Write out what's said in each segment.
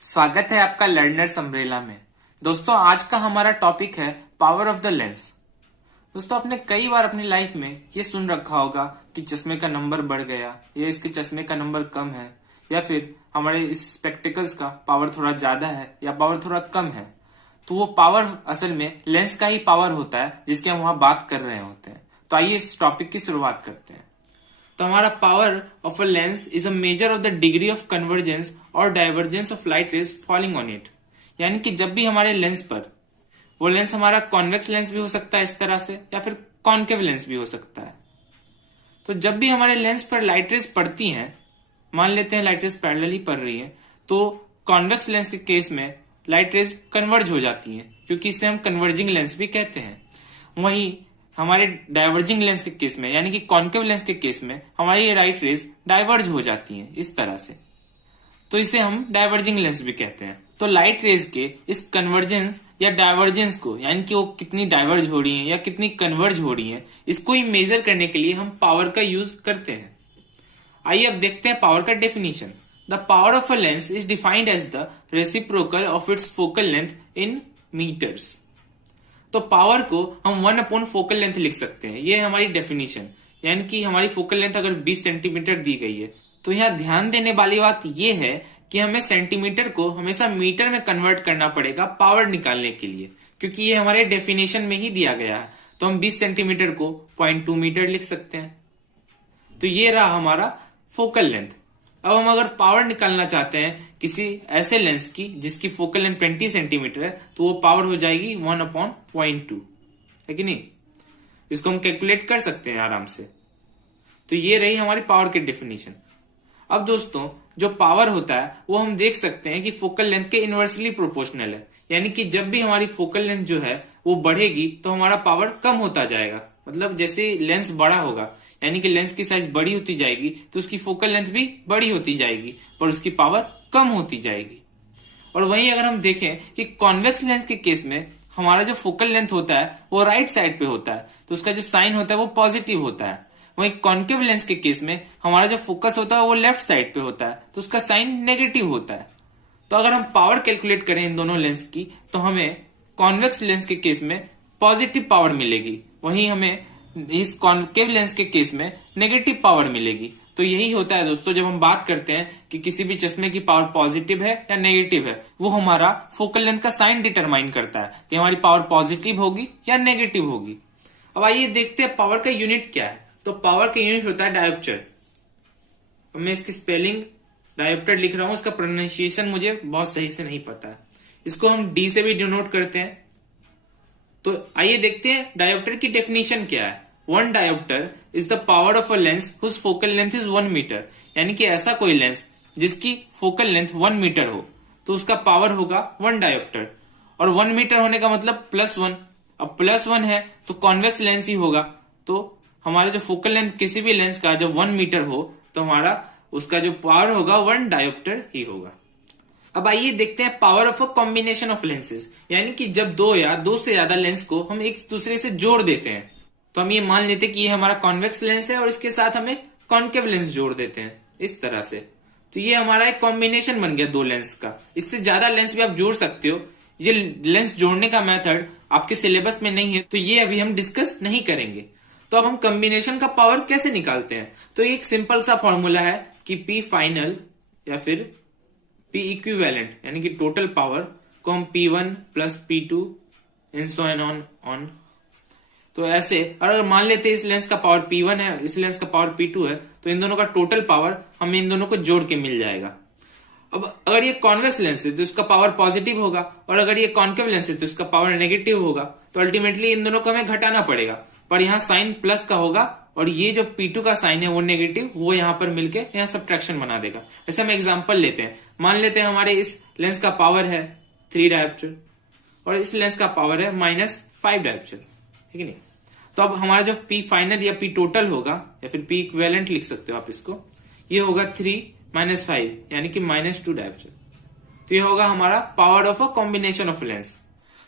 स्वागत है आपका लर्नर्स अम्ब्रेला में। दोस्तों आज का हमारा टॉपिक है पावर ऑफ द लेंस। दोस्तों आपने कई बार अपनी लाइफ में ये सुन रखा होगा कि चश्मे का नंबर बढ़ गया या इसके चश्मे का नंबर कम है या फिर हमारे इस स्पेक्टिकल्स का पावर थोड़ा ज्यादा है या पावर थोड़ा कम है। तो वो पावर असल में लेंस का ही पावर होता है जिसकी हम वहां बात कर रहे होते हैं। तो आइए इस टॉपिक की शुरुआत करते हैं। तो हमारा power of a lens is a measure of the degree of convergence और divergence of light rays falling on it. यानी कि जब भी हमारे लेंस पर, वो लेंस हमारा कॉन्वेक्स लेंस भी हो सकता है इस तरह से या फिर कॉन्केव लेंस भी हो सकता है। तो जब भी हमारे लेंस पर लाइट रेज पड़ती हैं, मान लेते हैं लाइट रेज पैरेलली पड़ रही है, तो कॉन्वेक्स लेंस के केस में लाइट रेज कन्वर्ज हो जाती हैं, क्योंकि इसे हम कन्वर्जिंग लेंस भी कहते हैं। वहीं हमारे डाइवर्जिंग लेंस के केस में यानी कि कॉन्केव लेंस के केस में हमारी ये लाइट रेज डाइवर्ज हो जाती हैं इस तरह से, तो इसे हम डाइवर्जिंग लेंस भी कहते हैं। तो लाइट रेज के इस कन्वर्जेंस या डाइवर्जेंस को, यानी कि वो कितनी डाइवर्ज हो रही हैं या कितनी कन्वर्ज हो रही हैं, इसको ही मेजर करने के लिए हम पावर का यूज करते हैं। आइए अब देखते हैं पावर का definition. The power of a lens is defined as the reciprocal of its focal length in metres. तो पावर को हम 1 फोकल लेंथ लिख सकते हैं, ये है हमारी डेफिनेशन। यानी कि हमारी फोकल लेंथ अगर 20 सेंटीमीटर दी गई है, तो यहाँ ध्यान देने वाली बात यह है कि हमें सेंटीमीटर को हमेशा मीटर में कन्वर्ट करना पड़ेगा पावर निकालने के लिए, क्योंकि ये हमारे डेफिनेशन में ही दिया गया है। तो हम 20 सेंटीमीटर को 0.2 मीटर लिख सकते हैं। तो ये रहा हमारा फोकल लेंथ। अब हम अगर पावर निकालना चाहते हैं किसी ऐसे लेंस की जिसकी फोकल लेंथ 20 सेंटीमीटर है, तो वो पावर हो जाएगी 1/0.2, है कि नहीं। इसको हम कैलकुलेट कर सकते हैं आराम से। तो ये रही हमारी पावर की डेफिनेशन। अब दोस्तों जो पावर होता है वो हम देख सकते हैं कि फोकल लेंथ के इनवर्सली प्रोपोर्शनल है। यानी कि जब भी हमारी फोकल लेंथ जो है वो बढ़ेगी तो हमारा पावर कम होता जाएगा। मतलब जैसे लेंस बड़ा होगा, यानी कि लेंस की साइज बड़ी होती जाएगी, तो उसकी फोकल लेंथ भी बड़ी होती जाएगी पर उसकी पावर कम होती जाएगी। और वहीं अगर हम देखें कि कॉन्वेक्स लेंस के केस में हमारा जो फोकल लेंथ होता है वो राइट साइड पे होता है, तो उसका जो साइन होता है वो पॉजिटिव होता है। वहीं कॉन्केव लेंस के केस में हमारा जो फोकस होता है वो लेफ्ट साइड पे होता है, तो उसका साइन नेगेटिव होता है। तो अगर हम पावर कैलकुलेट करें इन दोनों लेंस की, तो हमें कॉन्वेक्स लेंस के केस में पॉजिटिव पावर मिलेगी, वहीं हमें इस कॉन्केव लेंस के केस में नेगेटिव पावर मिलेगी। तो यही होता है दोस्तों, जब हम बात करते हैं कि किसी भी चश्मे की पावर पॉजिटिव है या नेगेटिव है, वो हमारा फोकल लेंथ का साइन डिटरमाइन करता है कि हमारी पावर पॉजिटिव होगी या नेगेटिव होगी। अब आइए देखते हैं पावर का यूनिट क्या है। तो पावर का यूनिट होता है डायोप्टर। मैं इसकी स्पेलिंग डायोप्टर लिख रहा हूं, उसका प्रोनाउंसिएशन मुझे बहुत सही से नहीं पता है। इसको हम डी से भी डिनोट करते हैं। तो आइए देखते हैं डायोप्टर की डेफिनेशन क्या है। 1 dioptre is the power of a lens whose focal length is 1 metre. यानी कि ऐसा कोई लेंस जिसकी फोकल लेंथ 1 मीटर हो, तो उसका पावर होगा 1 डायोप्टर। और 1 मीटर होने का मतलब +1। अब +1 है तो कॉन्वेक्स लेंस ही होगा, तो हमारा जो फोकल लेंथ किसी भी लेंस का जब 1 मीटर हो, तो हमारा उसका जो पावर होगा 1 डायोप्टर ही होगा। अब आइए देखते हैं power of a combination of lenses. यानी कि जब दो या दो से ज्यादा लेंस को हम एक दूसरे से जोड़ देते हैं, तो हम ये मान लेते हैं कि ये हमारा कॉन्वेक्स लेंस है और इसके साथ हम एक कॉन्केव लेंस जोड़ देते हैं इस तरह से। तो ये हमारा एक कॉम्बिनेशन बन गया दो लेंस का। इससे ज्यादा लेंस भी आप जोड़ सकते हो। ये लेंस जोड़ने का मेथड आपके सिलेबस में नहीं है, तो ये अभी हम डिस्कस नहीं करेंगे। तो अब हम कॉम्बिनेशन का पावर कैसे निकालते हैं। तो एक सिंपल सा फॉर्मूला है कि P फाइनल या फिर P इक्विवेलेंट, यानी कि टोटल पावर को हम P1 plus P2 in so and on. तो ऐसे अगर मान लेते हैं इस लेंस का पावर P1 है, इस लेंस का पावर P2 है, तो इन दोनों का टोटल पावर हमें इन दोनों को जोड़ के मिल जाएगा। अब अगर ये कॉन्वेक्स लेंस है तो इसका पावर पॉजिटिव होगा, और अगर ये कॉन्केव लेंस है तो इसका पावर नेगेटिव होगा। तो अल्टीमेटली इन दोनों को हमें घटाना पड़ेगा, पर यहाँ साइन प्लस का होगा और ये जो P2 का साइन है वो नेगेटिव, वो यहाँ पर मिलके यहाँ सब्ट्रैक्शन बना देगा। ऐसे हम एग्जांपल लेते हैं। मान लेते हैं हमारे इस लेंस का पावर है 3 डायोप्टर और इस लेंस का पावर है -5 डायोप्टर, है कि नहीं। तो अब हमारा जो P फाइनल या P टोटल होगा, या फिर P इक्विवेलेंट लिख सकते हो आप इसको, ये होगा 3 - 5 यानी कि -2 डायोप्टर। तो ये होगा हमारा power of a combination of lens.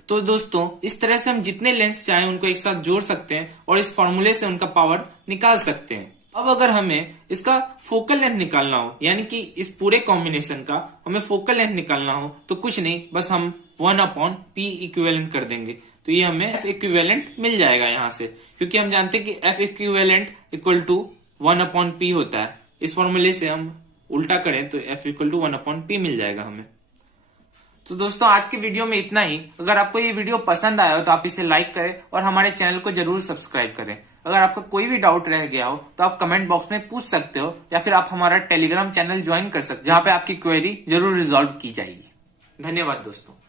तो दोस्तों इस तरह से हम जितने लेंस चाहें उनको एक साथ जोड़ सकते हैं और इस फॉर्मूले से उनका पावर निकाल सकते हैं। अब अगर हमें इसका फोकल लेंथ निकालना हो, यानी कि इस पूरे कॉम्बिनेशन का हमें फोकल लेंथ निकालना हो, तो कुछ नहीं, बस हम 1/p इक्विवेलेंट कर देंगे, तो ये हमें F इक्विवेलेंट मिल जाएगा यहां से, क्योंकि हम जानते हैं कि F equivalent equal to 1/p होता है। इस फॉर्मूले से हम उल्टा करें तो F इक्वल टू 1/p मिल जाएगा हमें। तो दोस्तों आज के वीडियो में इतना ही। अगर आपको ये वीडियो पसंद आया हो तो आप इसे लाइक करें और हमारे चैनल को जरूर सब्सक्राइब करें। अगर आपका कोई भी डाउट रह गया हो तो आप कमेंट बॉक्स में पूछ सकते हो, या फिर आप हमारा टेलीग्राम चैनल ज्वाइन कर सकते हो, जहां पे आपकी क्वेरी जरूर रिजॉल्व की जाएगी। धन्यवाद दोस्तों।